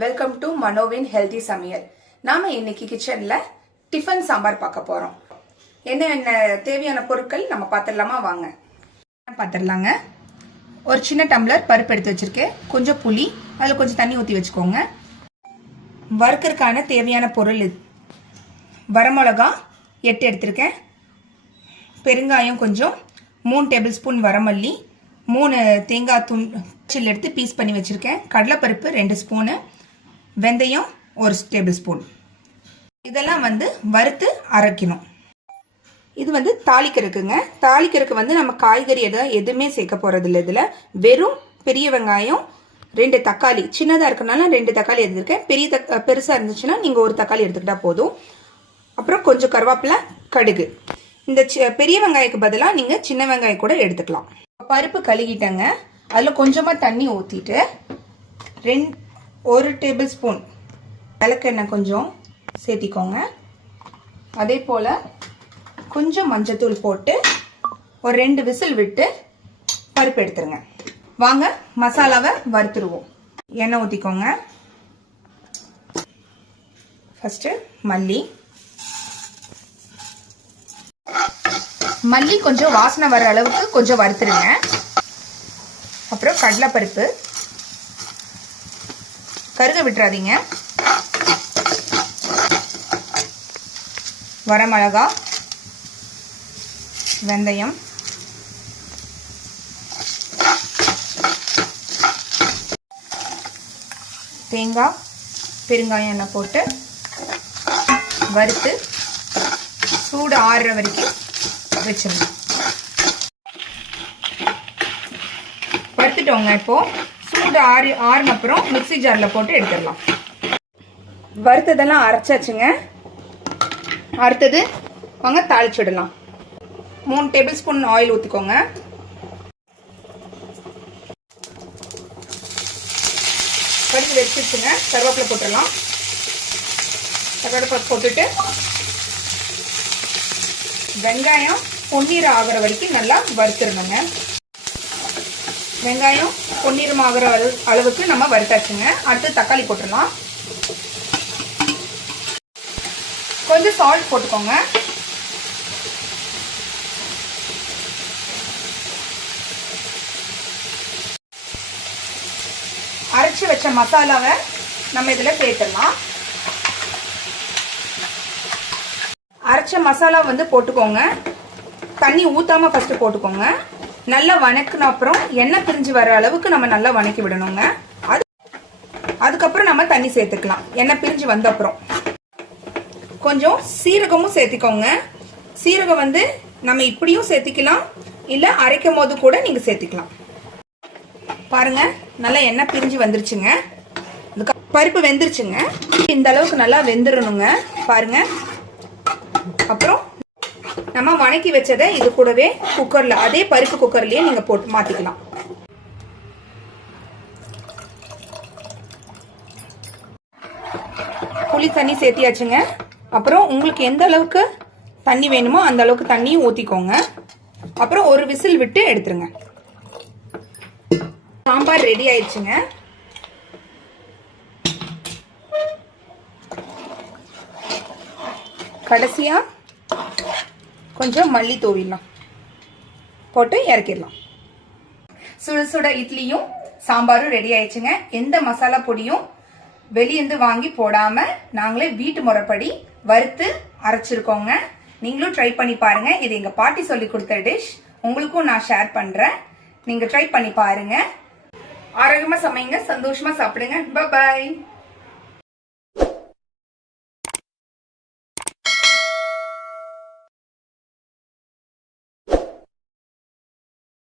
Welcome to மனோவின் healthy சமையல் நாம இன்னைக்கு கிச்சன்ல டிஃபன் சாம்பார் பார்க்க போறோம். என்ன என்ன தேவையான பொருட்கள் நம்ம பார்த்துடலாமா? வாங்க. பார்த்துடலாங்க. ஒரு சின்ன டம்ளர் பருப்பு எடுத்து வச்சிருக்கேன். கொஞ்சம் புளி அதில் கொஞ்சம் தண்ணி ஊற்றி வச்சுக்கோங்க. வறுக்கறதுக்கான தேவையான பொருள் இது. வரமிளகா எட்டு எடுத்திருக்கேன். பெருங்காயம் கொஞ்சம் மூணு டேபிள் ஸ்பூன் வரமல்லி மூணு தேங்காய் துண் சில் எடுத்து பீஸ் பண்ணி வச்சுருக்கேன். கடலைப்பருப்பு ரெண்டு ஸ்பூனு. வெந்தயம் ஒரு டேபிள் ஸ்பூன். இதெல்லாம் வந்து வறுத்து அரைக்கணும். இது வந்து தாளிக்கிறதுக்குங்க. தாளிக்கிறதுக்கு வந்து நம்ம காய்கறி எதாவது எதுவுமே சேர்க்க போகிறது இல்லை இதில். வெறும் பெரிய வெங்காயம் ரெண்டு தக்காளி. சின்னதாக இருக்கனால ரெண்டு தக்காளி எடுத்துருக்கேன். பெரிய தக் பெருசாக இருந்துச்சுன்னா நீங்கள் ஒரு தக்காளி எடுத்துக்கிட்டா போதும். அப்புறம் கொஞ்சம் கருவேப்பிலை கடுகு. இந்த பெரிய வெங்காயத்துக்கு பதிலாக நீங்கள் சின்ன வெங்காயம் கூட எடுத்துக்கலாம். பருப்பு கழுகிட்டேங்க அதில் கொஞ்சமாக தண்ணி ஊற்றிட்டு ரெண்டு ஒரு டேபிள் ஸ்பூன் விளக்கெண்ணெய் கொஞ்சம் சேர்த்திக்கோங்க. அதே போல் கொஞ்சம் மஞ்சத்தூள் போட்டு ஒரு ரெண்டு விசில் விட்டு பருப்பு எடுத்துருங்க. வாங்க மசாலாவை வறுத்துருவோம். எண்ணெய் ஊற்றிக்கோங்க ஃபஸ்ட்டு மல்லி. மல்லி கொஞ்சம் வாசனை வர அளவுக்கு கொஞ்சம் வறுத்துருங்க. அப்புறம் கடலைப்பருப்பு. கருக விட்டுறாதீங்க. வரமிளகா வெந்தயம். தேங்காய் பெருங்காயம் எண்ணெய் போட்டு வறுத்து சூடு ஆறுற வரைக்கும் வச்சிடணும். வறுத்துட்டோங்க இப்போ. சூடு ஆறு ஆறுன அப்புறம் மிக்ஸி ஜாரில் போட்டு எடுத்துடலாம். வறுத்ததெல்லாம் அரைச்சாச்சுங்க. அடுத்தது வாங்க தாளிச்சுடலாம். மூணு டேபிள் ஸ்பூன் ஆயில் ஊற்றிக்கோங்க கடுகு வச்சுச்சுங்க கருவேப்பிலை போட்டுடலாம். கருவேப்பிலை போட்டுட்டு வெங்காயம் பொன்னீர் ஆகிற வரைக்கும் நல்லா வறுத்துருணுங்க வெங்காயம் பொன்னிறம் ஆகிற அளவு அளவுக்கு நம்ம வறுத்தாச்சுங்க. அடுத்து தக்காளி போட்டுடலாம். கொஞ்சம் சால்ட் போட்டுக்கோங்க. அரைச்சி வச்ச மசாலாவை நம்ம இதில் சேர்த்துடலாம். அரைச்ச மசாலா வந்து போட்டுக்கோங்க. தண்ணி ஊற்றாமல் ஃபஸ்ட்டு போட்டுக்கோங்க. நல்லா வணக்கின அப்புறம் எண்ணெய் பிரிஞ்சு வர அளவுக்கு நம்ம நல்லா வணக்கி விடணுங்க. அது அதுக்கப்புறம் நம்ம தண்ணி சேர்த்துக்கலாம். எண்ணெய் பிரிஞ்சு வந்த அப்புறம். கொஞ்சம் சீரகமும் சேர்த்திக்கோங்க. சீரகம் வந்து நம்ம இப்படியும் சேர்த்திக்கலாம். இல்ல அரைக்கும் போது கூட நீங்க சேர்த்திக்கலாம். பாருங்க நல்லா எண்ணெய் பிரிஞ்சு வந்துருச்சுங்க. பருப்பு வெந்துருச்சுங்க. இந்த அளவுக்கு நல்லா வெந்துடணுங்க பாருங்க. அப்புறம் நம்ம வணக்கி வச்சதை இது கூடவே குக்கரில் அதே பருப்பு குக்கர்லேயே நீங்கள் போட்டு மாற்றிக்கலாம் புளி தண்ணி சேர்த்தியாச்சுங்க. அப்புறம் உங்களுக்கு எந்த அளவுக்கு தண்ணி வேணுமோ அந்த அளவுக்கு தண்ணியும் ஊற்றிக்கோங்க அப்புறம் ஒரு விசில் விட்டு எடுத்துருங்க. சாம்பார் ரெடி ஆயிடுச்சுங்க. கடைசியாக கொஞ்சம் மல்லி தூவிடலாம் போட்டு இறக்கிடலாம். சுட சுட இட்லியும் சாம்பாரும் ரெடி ஆயிடுச்சுங்க. எந்த மசாலா பொடியும் வெளியேந்து வாங்கி போடாம நாங்களே வீட்டு முறைப்படி வறுத்து அரைச்சிருக்கோங்க. நீங்களும் ட்ரை பண்ணி பாருங்க. இது எங்க பாட்டி சொல்லி கொடுத்த டிஷ் உங்களுக்கும் நான் ஷேர் பண்றேன். நீங்க ட்ரை பண்ணி பாருங்க. ஆரோக்கியமா சமைங்க சந்தோஷமா சாப்பிடுங்க. பாய்